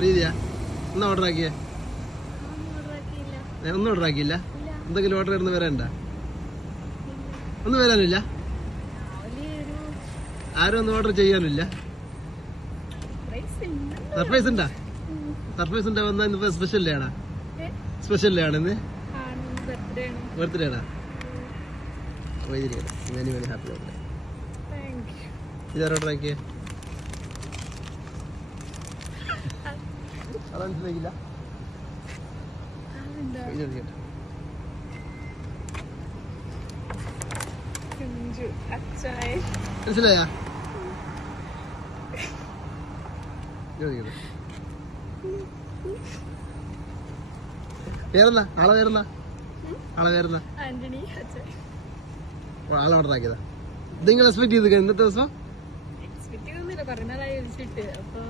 പ്രീതിയാ ഒന്നും ഓർഡർ ആക്കിയേ? ഒന്നും ഓർഡർ ആക്കിയില്ല? എന്തെങ്കിലും ഓർഡർ ഇടുന്ന വരണ്ട? ഒന്നും വരാനില്ല? ആരും ഒന്നും ഓർഡർ ചെയ്യാനില്ല? സർപ്രൈസ് ഉണ്ടാ? സർപ്രൈസ് ഉണ്ടാ? വന്നാ ഇന്നിപ്പോ സ്പെഷ്യൽ ഡേ ആണാ? സ്പെഷ്യൽ ഡേ ആണ് ഇന്ന്? ബർത്ത്ഡേ ആണാ? Very very happy birthday. ഇതാരും ഓർഡർ ആക്കിയേ? മനസ്സിലാക്കില്ല? മനസ്സിലായാ? പേരെന്താ? ആളെ പേരെന്താ? ആളെ പേരെന്താ? ആളെ ഓർഡർ ആക്കിയതാ? ഇത് നിങ്ങൾ എക്സ്പെക്ട് ചെയ്ത് ഇന്നത്തെ ദിവസം? എക്സ്പെക്ട് ചെയ്തൊന്നുമില്ല, കുറെ നാളായി വിളിച്ചിട്ട്. അപ്പൊ